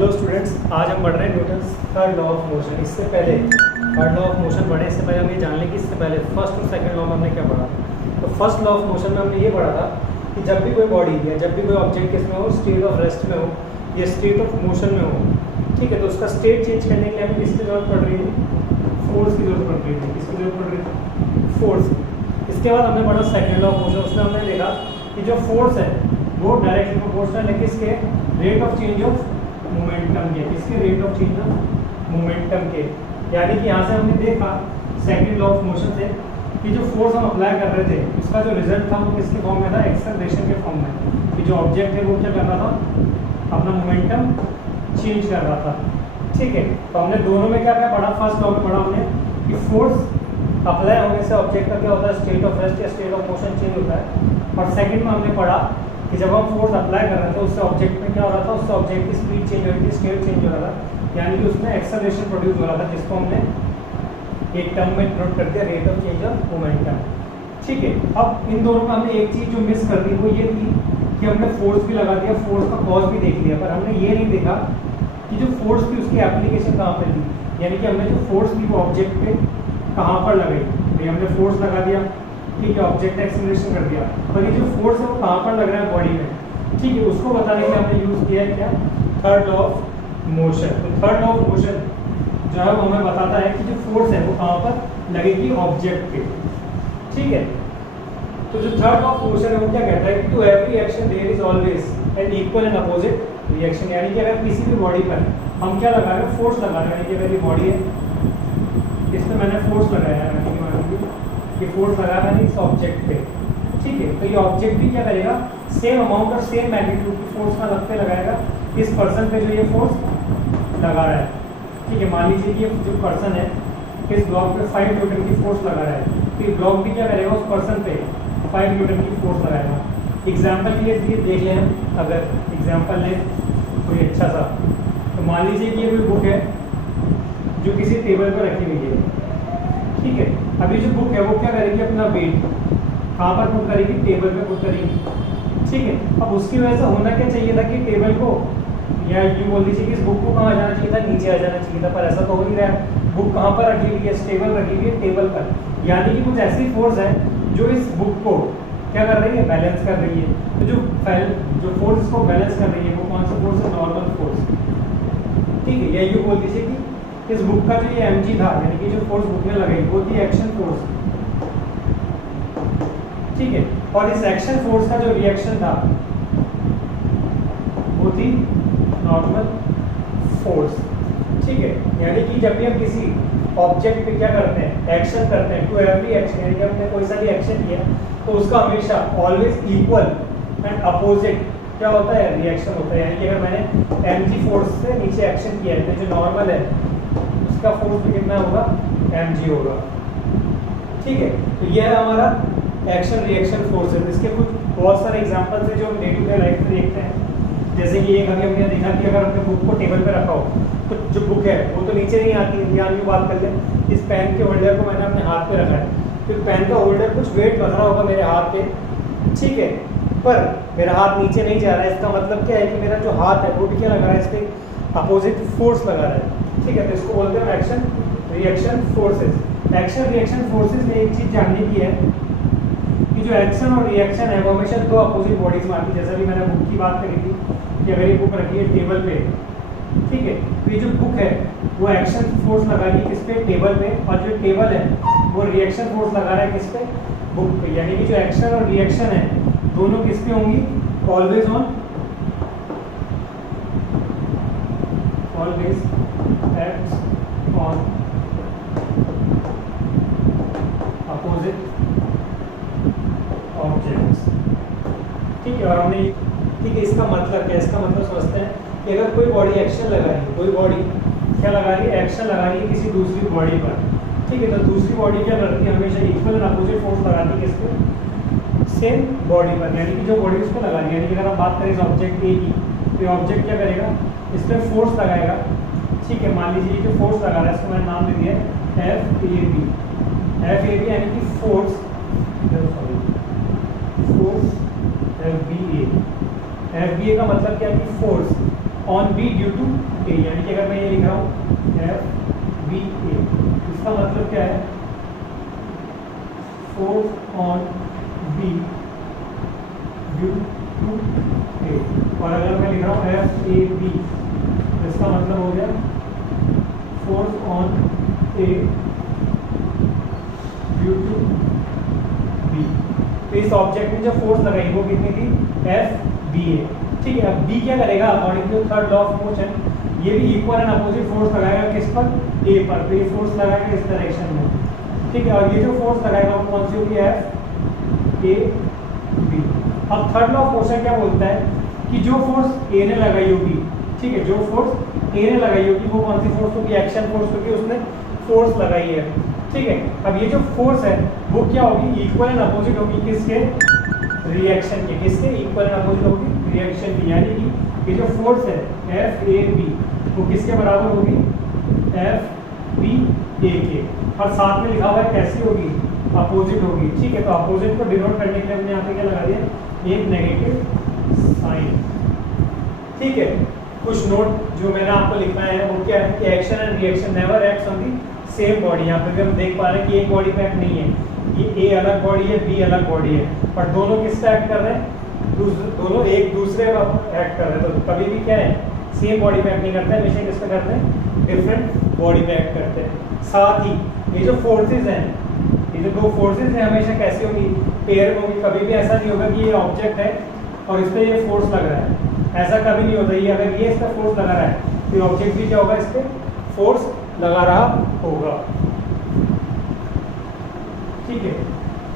Hello students, आज हम पढ़ रहे हैं Newton's third law of motion. इससे पहले थर्ड लॉ ऑफ मोशन पढ़े, इससे पहले हम ये जान लें कि इससे पहले फर्स्ट और सेकंड लॉ में हमने क्या पढ़ा। तो फर्स्ट लॉ ऑफ मोशन में हमने ये पढ़ा था कि जब भी कोई बॉडी या जब भी कोई ऑब्जेक्ट किसमें हो, स्टेट ऑफ रेस्ट में हो या स्टेट ऑफ मोशन में हो, ठीक है, तो उसका स्टेट चेंज करने के लिए हमें किसकी जरूरत पड़ रही थी? फोर्स की जरूरत पड़ रही थी। किसकी जरूरत पड़ रही थी? फोर्स। इसके बाद हमने पढ़ा सेकंड लॉ ऑफ मोशन। उसमें हमने देखा कि जो फोर्स है वो डायरेक्टली प्रोपोर्शनल है किसके? Rate of change of momentum के। किसके? Rate of change of momentum के। यानी कि यहाँ से हमने देखा सेकंड लॉ ऑफ मोशन से कि जो फोर्स हम अप्लाई कर रहे थे उसका जो रिजल्ट था वो किसके फॉर्म में था? एक्सेलरेशन के फॉर्म में। कि जो ऑब्जेक्ट है वो क्या कर रहा था? अपना मोमेंटम चेंज कर रहा था। ठीक है, तो हमने दोनों में क्या क्या पढ़ा? फर्स्ट लॉ में पढ़ा हमने कि फोर्स अप्लाई होने से ऑब्जेक्ट का क्या होता है? स्टेट ऑफ रेस्ट या स्टेट ऑफ मोशन चेंज होता है। और सेकंड में हमने पढ़ा कि जब हम फोर्स अप्लाई कर रहे थे उससे ऑब्जेक्ट में क्या हो रहा था? उससे ऑब्जेक्ट की स्पीड चेंज हो रही थी, स्टेट चेंज हो रहा था, यानी कि उसमें एक्सेलरेशन प्रोड्यूस हो रहा था, जिसको हमने एक टर्म में नोट कर दिया, rate of change of momentum. ठीक है, अब इन दोनों में हमने एक चीज़ जो मिस कर दी वो ये थी कि हमने फोर्स भी लगा दिया, फोर्स का कॉज भी देख लिया, पर हमने ये नहीं देखा कि जो फोर्स थी उसकी एप्लीकेशन कहाँ पर थी। यानी कि हमने जो फोर्स थी वो ऑब्जेक्ट पे कहाँ पर लगाई। भाई हमने फोर्स लगा दिया, ठीक है, ऑब्जेक्ट एक्सेलरेशन कर दिया, पर ये जो फोर्स है वो कहाँ पर लग रहा है? बॉडी में। ठीक है, उसको बताने के लिए हमने यूज़ किया है क्या? Third law of motion. तो थर्ड लॉ ऑफ मोशन जो है वो हमें बताता है कि जो फोर्स है वो कहाँ पर लगेगी? ऑब्जेक्ट पे। ठीक है, तो जो थर्ड लॉ ऑफ मोशन है वो क्या कहता है कि to every action there is always an equal and opposite reaction. यानी कि अगर किसी भी बॉडी पर हम क्या लगा रहे हैं? फोर्स लगा रहे हैं। यानी कि मेरी बॉडी है, इस पर मैंने फोर्स लगाया है, ये फोर्स लगा रहा है इस ऑब्जेक्ट पे। ठीक है, तो ये ऑब्जेक्ट भी क्या करेगा? सेम अमाउंट और सेम मैग्नीट्यूड की फोर्स का लगते लगाएगा इस पर्सन पे जो ये फोर्स लगा रहा है। ठीक है, मान लीजिए कि ये जो पर्सन है इस ब्लॉक पे 5 न्यूटन की फोर्स लगा रहा है, तो ये ब्लॉक भी क्या करेगा? उस पर्सन पे 5 न्यूटन की फोर्स लगाएगा। एग्जाम्पल के लिए देख लें हम, अगर एग्जाम्पल लें कोई अच्छा सा, तो मान लीजिए कि ये कोई बुक है जो किसी टेबल पर रखी हुई है। ठीक है, अभी जो बुक है वो क्या करेगी? अपना वेट कहाँ पर पुट करेगी? टेबल पे पुट करेगी। ठीक है, अब उसकी वजह से होना क्या चाहिए था कि टेबल को, या यूँ बोल दीजिए कि इस बुक को कहाँ जाना चाहिए था? नीचे आ जाना चाहिए था, पर ऐसा तो हो नहीं रहा है। बुक कहाँ पर रखी हुई है? स्टेबल रखी हुई है, टेबल पर। यानी कि कुछ ऐसी फोर्स है जो इस बुक को क्या कर रही है? बैलेंस कर रही है। तो जो फोर्स इसको बैलेंस कर रही है वो कौन सा फोर्स है? Normal force. ठीक है, या यूँ बोल दीजिए कि इस बुक का जो ये mg था, यानी कि जो फोर्स बुक में लगाई वो थी एक्शन फोर्स। ठीक है, और इस एक्शन फोर्स का जो रिएक्शन था वो थी नॉर्मल फोर्स। ठीक है, यानी कि जब भी हम किसी ऑब्जेक्ट पे क्या करते हैं? एक्शन करते हैं, टू एवरी एक्शन, यानी कि हमने कोई सा भी एक्शन किया तो उसका हमेशा ऑलवेज इक्वल एंड अपोजिट क्या होता है? रिएक्शन होता है। यानी कि अगर मैंने mg फोर्स से नीचे एक्शन किया है तो जो नॉर्मल है उसका फोर्स भी कितना होगा? mg होगा। ठीक है, तो यह है हमारा एक्शन रिएक्शन फोर्सेस। इसके कुछ बहुत सारे एग्जांपल्स हैं जो हम डे टू डे लाइफ में देखते हैं। जैसे कि एक अभी हमने देखा कि अगर हमने बुक को टेबल पे रखा हो तो जो बुक है वो तो नीचे नहीं आती है। यहाँ की बात कर लें, इस पेन के होल्डर को मैंने अपने हाथ पे रखा है, तो पेन का होल्डर कुछ वेट लग रहा होगा मेरे हाथ पे। ठीक है, पर मेरा हाथ नीचे नहीं जा रहा है। इसका मतलब क्या है कि मेरा जो हाथ है वो भी क्या लगा रहा है? इस पर अपोजिट फोर्स लगा रहा है। ठीक है, तो इसको बोलते हैं action reaction forces. Action reaction forces में एक चीज़ जानने की है कि जो एक्शन और रिएक्शन है वो हमेशा दो अपोजिट बॉडीज में आती है। जैसा भी मैंने बुक की बात करी थी कि अगर ये बुक रखी है टेबल पे, ठीक है, तो ये जो बुक है वो एक्शन फोर्स लगा रही है किस पे? टेबल पे, और जो टेबल है वो रिएक्शन फोर्स लगा रहा है किस पे? बुक पे। यानी कि जो एक्शन और रिएक्शन है दोनों किस पे होंगी? Always on, always acts on opposite objects. ठीक है, और हमने, ठीक है, इसका मतलब क्या है? इसका मतलब समझते हैं कि अगर कोई बॉडी एक्शन लगा रही है, कोई बॉडी क्या लगा रही है? एक्शन लगा रही है किसी दूसरी बॉडी पर। ठीक है, तो दूसरी बॉडी क्या करती है? हमेशा इक्वल एंड अपोजिट फोर्स लगाती है किस पे? सेम बॉडी पर। यानी कि जो बॉडी उस पर लगा रही है, यानी कि अगर हम बात करें इस ऑब्जेक्ट ए की, तो ऑब्जेक्ट क्या करेगा? इस पर फोर्स लगाएगा। ठीक है, मान लीजिए जो फोर्स लगा रहा है इसको मैंने नाम दे दिया है FAB। FAB यानी कि फोर्स FBA। FBA का मतलब क्या है? कि force. On B due to A, यानी कि अगर मैं ये लिख रहा हूँ एफ बी ए, इसका मतलब क्या है, force on B due to A. और अगर मैं लिख रहा हूँ एफ ए बी, तो इसका मतलब हो गया force on A due to B. तो इस ऑब्जेक्ट में जो फोर्स लगाई वो कितनी थी, एफ बी ए। ठीक है, अब बी क्या करेगा, according to third law of motion ये भी इक्वल एंड अपोजिट फोर्स लगाएगा किस पर, ए पर। तो ये फोर्स लगाएगा इस डायरेक्शन में। ठीक है, और ये जो फोर्स लगाएगा वो कौन सी होगी, एफ ए बी। अब थर्ड लॉ ऑफ मोशन क्या बोलता है कि जो फोर्स ए ने लगाई होगी, ठीक है, जो फोर्स ए ने लगाई होगी वो कौन सी फोर्स होगी, एक्शन फोर्स होगी, उसने फोर्स लगाई है। ठीक है, अब ये जो फोर्स है वो क्या होगी, इक्वल एंड अपोजिट होगी किसके, रिएक्शन के। किसके, इक्वल एंड अपोजिट होगी रिएक्शन की। यानी कि ये जो फोर्स है एफ ए बी वो किसके बराबर होगी, एफ बी ए के। और साथ में लिखा हुआ है कैसी होगी, अपोजिट होगी। ठीक है, तो अपोजिट को डिनोट करने के लिए हमने यहाँ पे क्या लगा दिया, एक नेगेटिव साइन। ठीक है, कुछ नोट जो मैंने आपको लिखना है वो क्या है कि action and reaction never acts on the same body. यहाँ पे भी हम देख पा रहे हैं कि एक बॉडी पे एक्ट नहीं है, ये ए अलग बॉडी है, बी अलग बॉडी है, पर दोनों किस पे एक्ट कर रहे हैं, दोनों एक दूसरे पर एक्ट कर रहे हैं। तो कभी भी क्या है, सेम बॉडी पे एक्ट नहीं करते हैं, हमेशा किस पे करते हैं, डिफरेंट बॉडी पे एक्ट करते हैं। साथ ही ये जो फोर्सेज हैं, ये जो दो फोर्सेज हैं हमेशा कैसी होगी, पेयर में होगी। कभी भी ऐसा नहीं होगा कि ये ऑब्जेक्ट है और इस पर ये फोर्स लग रहा है, ऐसा कभी नहीं होता। ये अगर ये इस पर फोर्स लगा रहा है तो ऑब्जेक्ट भी क्या होगा, इस पर फोर्स लगा रहा होगा। ठीक है,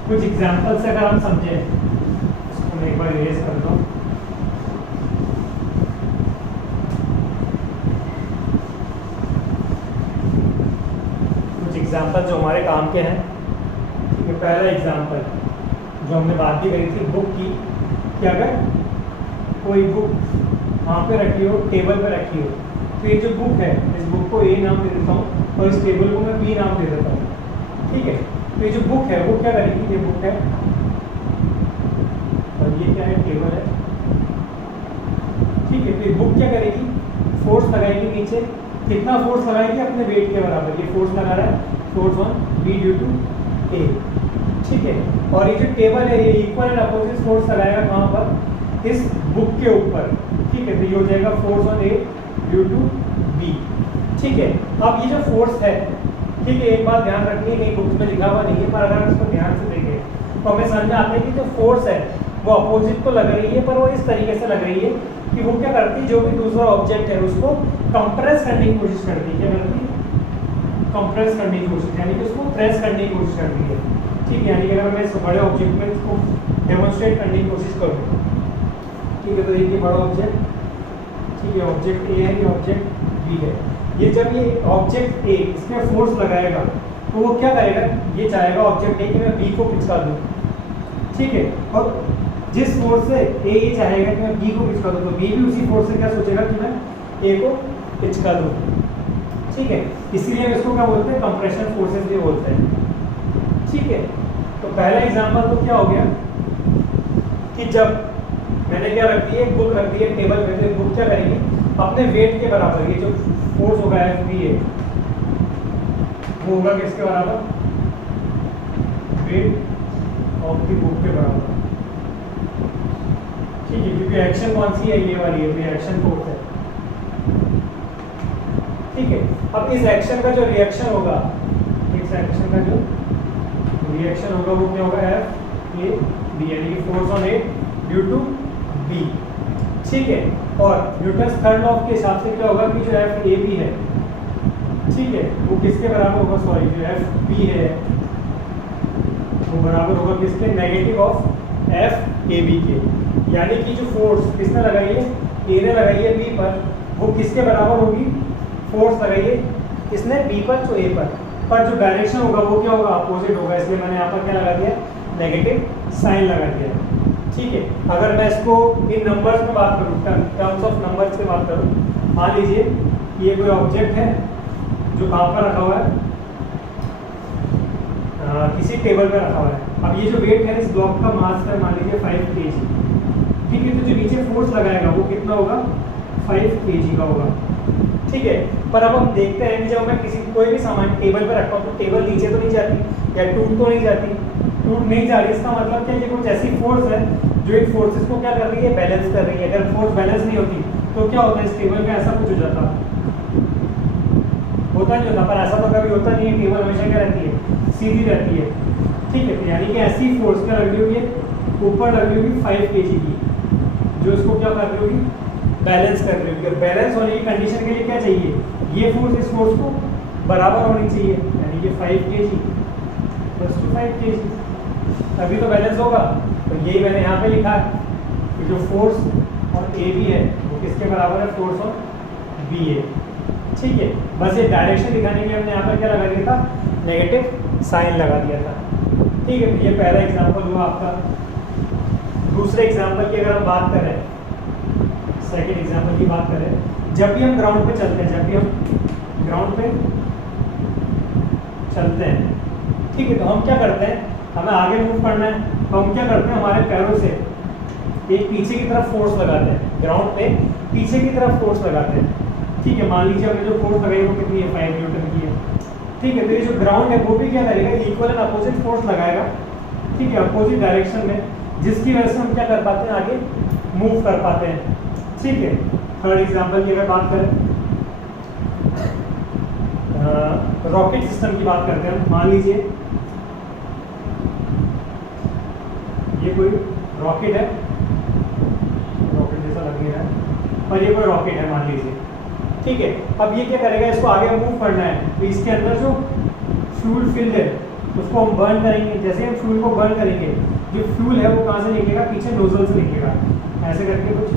कुछ एग्जाम्पल से अगर हम समझें, इसको मैं एक बार इरेज कर दूं। कुछ एग्जाम्पल जो हमारे काम के हैं। ठीक है, पहला एग्जाम्पल जो हमने बात भी करी थी बुक की, कि अगर कोई बुक वहाँ पे रखी हो, टेबल पे रखी हो, तो ये जो बुक है, इस बुक को ए नाम दे देता हूँ और इस टेबल को मैं बी नाम दे देता हूँ। ठीक है, तो ये जो बुक है वो क्या करेगी, ये बुक है और ये क्या है, टेबल है। ठीक है, तो ये बुक क्या करेगी, फोर्स लगाएगी नीचे। कितना फोर्स लगाएगी, अपने वेट के बराबर। ये फोर्स लगा रहा है, force on B due to A. ठीक है, और ये जो टेबल है ये इक्वल एंड अपोजिट फोर्स लगाएगा कहाँ पर, इस बुक के ऊपर। ठीक है, तो ये हो जाएगा force on A due to B. ठीक है, अब ये जो फोर्स है, ठीक है, एक बात ध्यान रखनी है, कहीं बुक में लिखा हुआ नहीं है, पर अगर हम इसको ध्यान से देखें तो हमें समझ में आता है कि जो फोर्स है वो अपोजिट को लग रही है, पर वो इस तरीके से लग रही है कि वो क्या करती है, जो भी दूसरा ऑब्जेक्ट है उसको कंप्रेस करने की कोशिश करती है। क्या करती है, कंप्रेस करने की कोशिश, यानी कि उसको प्रेस करने की कोशिश करती है। ठीक है, यानी कि अगर मैं इस बड़े ऑब्जेक्ट में इसको डेमोन्स्ट्रेट करने की कोशिश करूँ, ठीक है, तो ये बड़ा ऑब्जेक्ट, ठीक है, ऑब्जेक्ट ए है, ये ऑब्जेक्ट बी है। ये जब ये ऑब्जेक्ट ए इसमें फोर्स लगाएगा तो वो क्या करेगा, ये चाहेगा ऑब्जेक्ट ए कि मैं बी को पिचका दूँ। ठीक है, और जिस फोर्स से ए ये चाहेगा कि मैं बी को पिचका दूँ, तो बी भी उसी फोर्स से क्या सोचेगा कि मैं ए को पिचका दूँ। ठीक है, इसीलिए हम इसको क्या बोलते हैं, कंप्रेशन फोर्सेस भी बोलते हैं। ठीक है, तो पहला एग्जांपल तो क्या हो गया कि जब मैंने क्या रख दी है, बुक रख दी है टेबल पे, तो बुक क्या करेगी, अपने वेट के बराबर, ये जो फोर्स होगा एफ बी ए वो होगा किसके बराबर, वेट ऑफ द बुक के बराबर। ठीक है, क्योंकि एक्शन कौन सी है, ये वाली है, ये एक्शन फोर्स है। ठीक है, अब इस एक्शन का जो रिएक्शन होगा, इस एक्शन का जो रिएक्शन होगा वो क्या होगा, एफ ए बी, यानी कि force on A due to B. ठीक है, और न्यूटन्स थर्ड लॉ के हिसाब से क्या होगा कि जो एफ ए बी है, ठीक है, वो किसके बराबर होगा, सॉरी, जो एफ बी है वो बराबर होगा किसके, negative of F A B के। यानी कि जो फोर्स किसने लगाई है, ए ने लगाई है बी पर, वो किसके बराबर होगी, फोर्स लगाई है इसने बी पर तो ए पर जो डायरेक्शन होगा वो क्या होगा, अपोजिट होगा। इसलिए मैंने यहाँ पर क्या लगा दिया, नेगेटिव साइन लगा दिया। ठीक है, अगर मैं इसको इन नंबर्स में बात करूँ, टर्म्स ऑफ नंबर्स से बात करूँ, मान लीजिए कि ये कोई ऑब्जेक्ट है जो कहाँ पर रखा हुआ है, किसी टेबल पर रखा हुआ है। अब ये जो वेट है इस ब्लॉक का मास है मान लीजिए 5 kg। ठीक है, तो जो नीचे फोर्स लगाएगा वो कितना होगा, 5 kg का होगा, ठीक है। पर अब हम देखते हैं कि जब मैं कोई भी सामान टेबल पर रखता हूँ तो टेबल नीचे तो नहीं जाती या टूट तो नहीं जाती, टूट नहीं जा रही। इसका मतलब क्या है, कुछ ऐसी फोर्स है जो इन फोर्सेस को क्या कर रही है, बैलेंस कर रही है। अगर फोर्स बैलेंस नहीं होती तो क्या होता है, इस टेबल का ऐसा कुछ हो जाता, होता नहीं होता। पर ऐसा तो कभी होता नहीं है, टेबल हमेशा क्या रहती है, सीधी रहती है, ठीक है। तो यानी कि ऐसी फोर्स क्या लग रही होगी, ऊपर लग रही होगी 5 kg की, जो इसको क्या कर रही होगी, बैलेंस कर रही होगी। और बैलेंस होने की कंडीशन के लिए क्या चाहिए, ये फोर्स इस फोर्स को बराबर होनी चाहिए, यानी कि 5 kg प्लस 5 kg, तभी तो बैलेंस होगा। तो यही मैंने यहाँ पे लिखा है कि जो फोर्स और ए बी है वो किसके बराबर है, फोर्स और बी है, ठीक है। बस ये डायरेक्शन दिखाने के लिए हमने यहाँ पर क्या लगा दिया था, नेगेटिव साइन लगा दिया था, ठीक है। तो ये पहला एग्जाम्पल हुआ आपका। दूसरे एग्जाम्पल की अगर हम बात करें, सेकेंड एग्जाम्पल की बात करें, जब भी हम ग्राउंड पे चलते हैं, जब भी हम ग्राउंड पे चलते हैं, ठीक है, तो हम क्या करते हैं, हमें आगे मूव करना है तो हम क्या करते हैं, हमारे पैरों से एक पीछे की तरफ फोर्स लगाते हैं, ग्राउंड पे पीछे की तरफ फोर्स लगाते हैं, ठीक है। मान लीजिए हमने जो फोर्स लगाई वो कितनी है, 5 न्यूटन की है, ठीक है। तो ये जो ग्राउंड है वो भी क्या करेगा, इक्वल एंड अपोजिट फोर्स लगाएगा, ठीक है, अपोजिट डायरेक्शन में, जिसकी वजह से हम क्या कर पाते हैं, आगे मूव कर पाते हैं, ठीक है। थर्ड एग्जाम्पल की अगर बात करें, रॉकेट सिस्टम की बात करते हैं। मान लीजिए ये कोई रॉकेट है, रॉकेट जैसा लग नहीं रहा है, और ये कोई रॉकेट है मान लीजिए, ठीक है। अब ये क्या करेगा, इसको आगे मूव करना है, तो इसके अंदर जो फ्यूल फिल्ड है उसको हम बर्न करेंगे। जैसे हम फ्यूल को बर्न करेंगे, जो फ्यूल है वो कहाँ से निकलेगा, पीछे नोजल से निकलेगा, ऐसे करके कुछ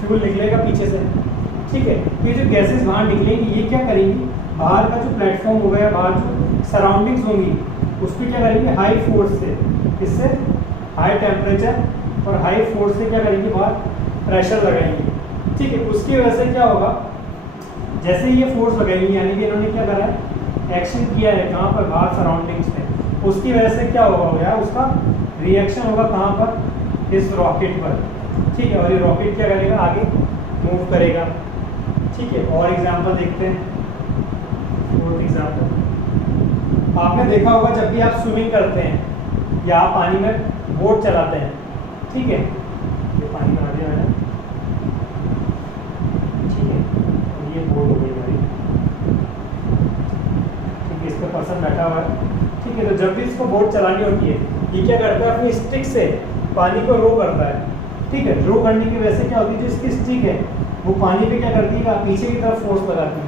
फ्यूल निकलेगा पीछे से, ठीक है। तो ये जो गैसेस बाहर निकलेंगी ये क्या करेंगी, बाहर का जो प्लेटफॉर्म होगा या बाहर जो सराउंडिंग्स होंगी उस पर क्या करेंगे, हाई फोर्स से, इससे हाई टेम्परेचर और हाई फोर्स से क्या करेंगे, बाहर प्रेशर लगाएंगे, ठीक है। उसकी वजह से क्या होगा, जैसे ये फोर्स लगाएंगे, यानी कि इन्होंने क्या करा है, एक्शन किया है कहाँ पर, बाहर सराउंडिंग्स में, उसकी वजह से क्या होगा यार, उसका रिएक्शन होगा कहाँ पर, इस रॉकेट पर, ठीक है। और ये रॉकेट क्या करेगा, आगे मूव करेगा, ठीक है। और एग्जाम्पल देखते हैं, फोर्थ एग्जाम्पल, आपने देखा होगा जब भी आप स्विमिंग करते हैं या आप पानी में बोट चलाते हैं, ठीक है, ये पानी में आ गया है, ठीक है, और ये बोट हो गई हमारी, ठीक है, इस पर पर्सन बैठा हुआ है, ठीक है। तो जब भी इसको बोट चलानी होती है, ये क्या करता है, अपनी स्टिक से पानी को रो करता है, ठीक है। रो करने की वजह से क्या होती है, जो इसकी स्टिक है वो पानी पे क्या करती है, पीछे की तरफ फोर्स लगाती है,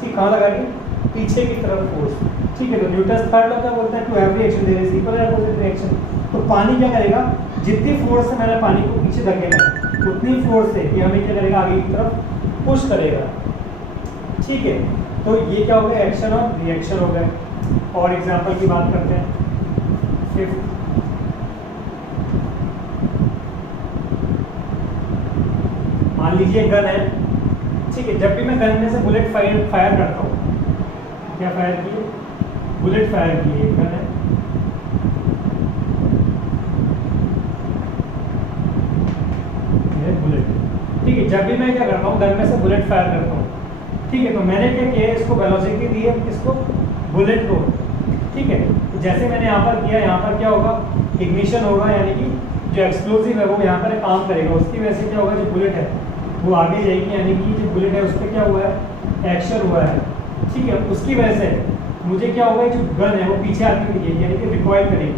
ठीक, कहाँ लगाती है, पीछे की तरफ फोर्स, ठीक है। तो न्यूटन्स थर्ड लॉ क्या बोलता है, to every action there is equal and opposite reaction. तो पानी क्या करेगा, जितनी फोर्स से मैंने पानी को पीछे धकेला है उतनी फोर्स से ये हमें क्या करेगा, आगे की तरफ पुश करेगा, ठीक है। तो ये क्या हो गया, एक्शन और रिएक्शन हो गए। और एग्जाम्पल की बात करते हैं, फिफ्थ, मान लीजिए गन है, ठीक है। जब भी मैं गन में से बुलेट फायर करता हूँ, क्या फायर किए, बुलेट फायर किए, गन है, बुलेट, ठीक है। जब भी मैं क्या करता हूँ, गन में से बुलेट फायर करता हूँ, ठीक है, तो मैंने क्या किया, इसको वेलोसिटी दी है, इसको बुलेट को, ठीक है। तो जैसे मैंने यहाँ पर किया, यहाँ पर क्या होगा, इग्निशन होगा, यानी कि जो एक्सप्लोजिव है वो यहाँ पर काम करेगा, उसकी वजह से क्या होगा, जो बुलेट है वो आगे जाएगी, यानी कि जो बुलेट है उस पर क्या हुआ है, एक्शन हुआ है, ठीक है। उसकी वजह से मुझे क्या होगा, जो गन है वो पीछे आती हुई है, यानी कि रिकॉइल करेगी,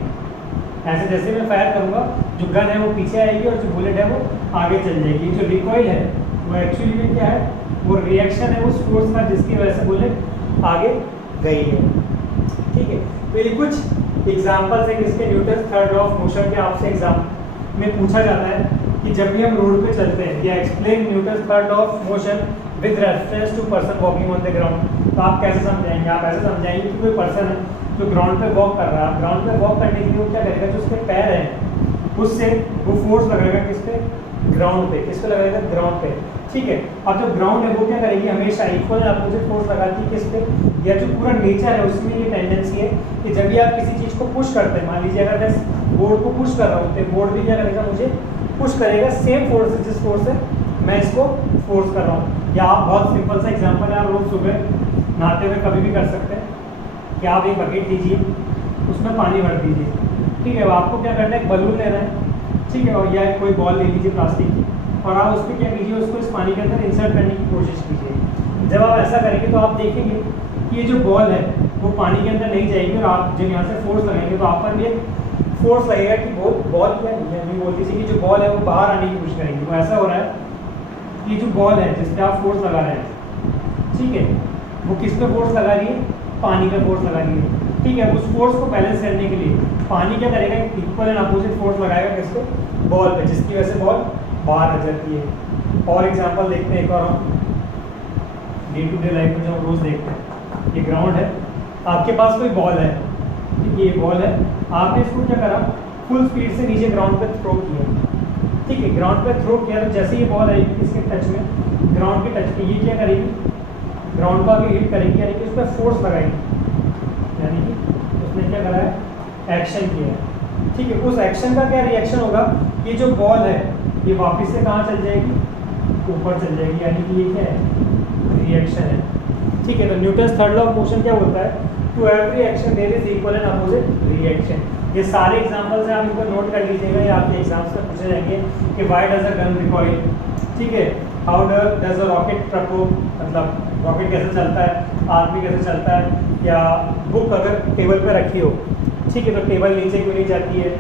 ऐसे जैसे मैं फायर करूँगा जो गन है वो पीछे आएगी और जो बुलेट है वो आगे चल जाएगी। जो रिकॉइल है वो एक्चुअली में क्या है, वो रिएक्शन है उस फोर्स का जिसकी वजह से बुलेट आगे गई है, ठीक है। तो ये कुछ एग्जाम्पल्स है किसके, Newton third law of motion के आपसे एग्जाम में पूछा जाता है कि जब भी हम रोड पे चलते हैं, या explain Newton third law of motion with reference to person walking on the ground. तो आप कैसे समझाएंगे, आप ऐसे समझाएंगे कि कोई पर्सन है जो ग्राउंड पे वॉक कर रहा है, ग्राउंड पे वॉक करने के लिए वो क्या करेगा, जो उसके पैर हैं उससे वो फोर्स लगाएगा किस पे, ग्राउंड पे, किस पे लगाएगा, ग्राउंड पे, ठीक है। अब जो ग्राउंड है वो क्या करेगी, हमेशा इक्वल अपोजिट फोर्स लगाती है किस पे, या जो पूरा नेचर है उसमें ये टेंडेंसी है कि जब भी आप किसी चीज़ को पुश करते हैं, मान लीजिए अगर मैं बोर्ड को पुश कर रहा हूँ तो बोर्ड भी क्या करेगा, मुझे पुश करेगा सेम फोर्स से जिस फोर्स से मैं इसको फोर्स कर रहा हूँ। या आप बहुत सिंपल सा एग्जांपल है, आप रोज सुबह नहाते हुए कभी भी कर सकते हैं कि आप एक बकेट लीजिए, उसमें पानी भर दीजिए, ठीक है। अब आपको क्या करना है, एक बलून लेना है, ठीक है, और या कोई बॉल ले लीजिए प्लास्टिक की, और आप उस पर क्या कीजिए, उसको इस पानी के अंदर इंसर्ट करने की कोशिश कीजिए। जब आप ऐसा करेंगे तो आप देखेंगे कि ये जो बॉल है वो पानी के अंदर नहीं जाएगी, और आप जब यहाँ से फोर्स लगाएंगे तो आप पर भी फोर्स लगेगा कि बॉल क्या नहीं बोलती थी कि जो बॉल है वो बाहर आने की कोशिश करेंगी। तो ऐसा हो रहा है कि जो बॉल है जिस पे आप फोर्स लगा रहे हैं, ठीक है, वो किस पे फोर्स लगा रही है, पानी पे फोर्स लगा रही है, ठीक है। उस फोर्स को बैलेंस करने के लिए पानी क्या करेगा, इक्वल एंड अपोजिट फोर्स लगाएगा किस पे, बॉल पे, जिसकी वजह से बॉल बाहर आ जाती है। और एग्जांपल देखते हैं एक और हम डे टू डे लाइफ में जो हम रोज देखते हैं। ये ग्राउंड है, आपके पास कोई बॉल है, ये बॉल है, आपने इसको क्या करा, फुल स्पीड से नीचे ग्राउंड पे थ्रो किया, ठीक है। ग्राउंड पे थ्रो किया तो जैसे ये बॉल आएगी इसके टच में, ग्राउंड के टच पे, ये क्या करेगी, ग्राउंड को आगे हिट करेगी, यानी कि उस पर फोर्स लगाएगी, यानी कि उसने क्या करा है, एक्शन किया है, ठीक है। उस एक्शन का क्या रिएक्शन होगा, ये जो बॉल है ये वापस से कहाँ चल जाएगी, ऊपर चल जाएगी, यानी कि ये क्या है, रिएक्शन है, ठीक है। तो Newton's third law of motion क्या बोलता है, to every action there is equal and opposite reaction. ये सारे एग्जांपल्स हैं, आप इनको नोट कर लीजिएगा, ये आपके एग्जाम्स में पूछे जाएंगे कि why does a gun recoil, ठीक है, हाउ डज अ रॉकेट प्रपोग, मतलब रॉकेट कैसे चलता है, आदमी कैसे चलता है, या बुक अगर टेबल पे रखी हो, ठीक है, तो टेबल नीचे क्यों नहीं जाती है,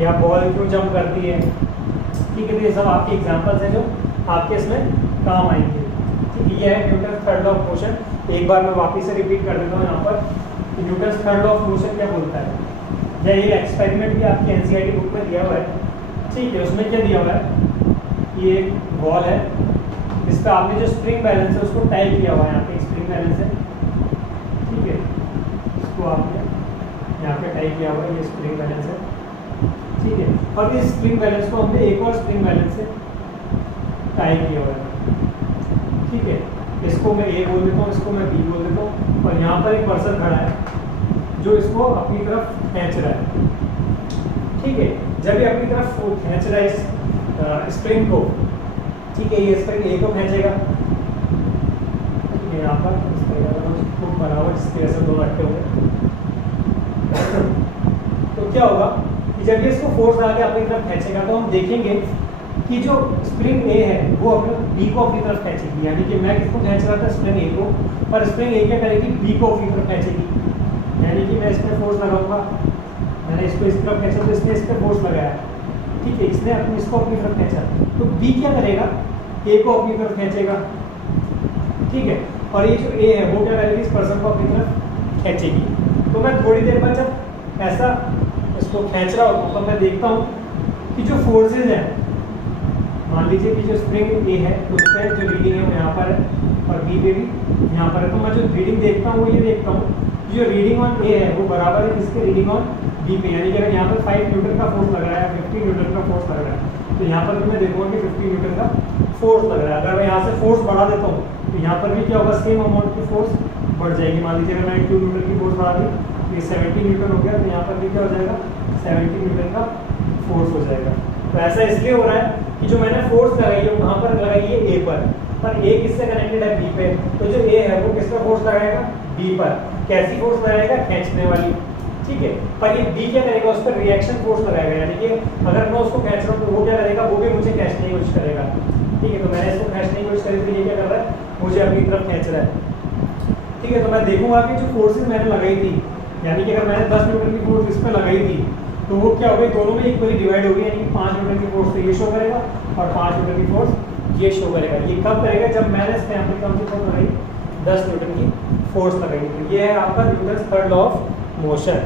या बॉल क्यों जंप करती है, ठीक है। तो ये सब आपके एग्जांपल्स हैं जो आपके इसमें काम आएंगे, ठीक है। ये है Newton's third law of motion. एक बार मैं वापस से रिपीट कर देता हूँ यहाँ पर, Newton's third law of motion क्या बोलता है, या ये एक्सपेरिमेंट भी आपकी एनसीईआरटी बुक में दिया हुआ है, ठीक है। उसमें क्या दिया हुआ है, ये एक बॉल है, इस पर आपने जो स्प्रिंग बैलेंस है उसको टाइप किया हुआ है, यहाँ पे स्प्रिंग बैलेंस है, ठीक है, इसको आपने यहाँ पे टाइप किया हुआ है, ये स्प्रिंग बैलेंस है, ठीक है। और इस स्प्रिंग बैलेंस को हमने एक और स्प्रिंग बैलेंस से टाइप किया हुआ है, ठीक है। इसको मैं ए बोल देता हूँ, इसको मैं बी बोल देता हूँ, और यहाँ पर एक पर्सन खड़ा है जो इसको अपनी तरफ खींच रहा है, ठीक है। जब ये अपनी तरफ खींच रहा है इस स्प्रिंग को, ठीक है, ये स्प्रिंग ए को खींचेगा, ठीक है, यहाँ पर इस तरीके से खूब बना हुआ जिसकी वजह से दोनों अटके हुए। तो क्या होगा कि जब ये इसको फोर्स लगा के अपनी तरफ खींचेगा तो हम देखेंगे कि जो स्प्रिंग ए है वो अपने बी को अपनी तरफ खींचेगी, यानी कि मैं किसको खींच रहा था, स्प्रिंग ए को, पर स्प्रिंग ए क्या करेगी, बी को अपनी तरफ खींचेगी, यानी कि मैं इस पर फोर्स लगाऊंगा, मैंने इसको इस तरफ खींचा तो इसने इस पर फोर्स लगाया, ठीक है, इसने इसको अपनी तरफ खींचा, तो बी क्या करेगा, ए को अपनी तरफ खींचेगा, ठीक है। और ये जो ए है वो क्या करेगी, इस पर्सन को अपनी तरफ खींचेगी। तो मैं थोड़ी देर बाद जब ऐसा इसको खींच रहा हूँ तो मैं देखता हूँ कि जो फोर्सेज हैं, मान लीजिए कि जो स्प्रिंग ए है तो उस पर जो रीडिंग है वो यहाँ पर है और बी पे भी यहाँ पर है, तो मैं जो रीडिंग देखता हूँ वो ये देखता हूँ कि जो रीडिंग ऑन ए है वो बराबर है इसके रीडिंग ऑन बी पे, यानी कि अगर यहाँ पर 5 न्यूटन का फोर्स लग रहा है, 50 न्यूटन का फोर्स लग रहा है, तो यहाँ पर भी मैं देखूँगा कि 50 न्यूटन का फोर्स लग रहा है। अगर मैं यहाँ से फोर्स बढ़ा देता हूँ तो यहाँ पर भी क्या होगा, सेम अमाउंट की फोर्स बढ़ जाएगी। मान लीजिए अगर मैं 2 न्यूटन की फोर्स बढ़ा दी, ये 70 न्यूटन हो गया, तो यहाँ पर भी क्या हो जाएगा, 70 न्यूटन का फोर्स हो जाएगा। तो ऐसा इसलिए हो रहा है कि जो मैंने फोर्स लगाई है वहाँ पर लगाई है ए पर ए किससे कनेक्टेड है, बी पे, तो जो ए है वो किस पर फोर्स लगाएगा, बी पर। कैसी फोर्स लगाएगा, खींचने वाली, ठीक है। पर ये बी क्या करेगा, उस पर रिएक्शन फोर्स लगाएगा, यानी कि अगर मैं उसको खींच रहा हूँ तो वो क्या करेगा, वो भी मुझे खींचने की कोशिश करेगा, ठीक है। तो मैंने इसको खींचने की कोशिश करी तो ये क्या कर रहा है, मुझे अपनी तरफ खींच रहा है, ठीक है। तो मैं देखूंगा कि जो फोर्सेज मैंने लगाई थी, यानी कि अगर मैंने 10 न्यूटन की फोर्स इस पर लगाई थी तो वो क्या हो गई, दोनों में इक्वली डिवाइड हो गई, यानी कि 5 न्यूटन की फोर्स तो ये शो करेगा और 5 न्यूटन की फोर्स ये शो करेगा। ये कब करेगा, जब मैंने इस पर कौन सी फोर्स लगाई, 10 न्यूटन की फोर्स लगाई। तो ये है आपका Newton's third law of motion.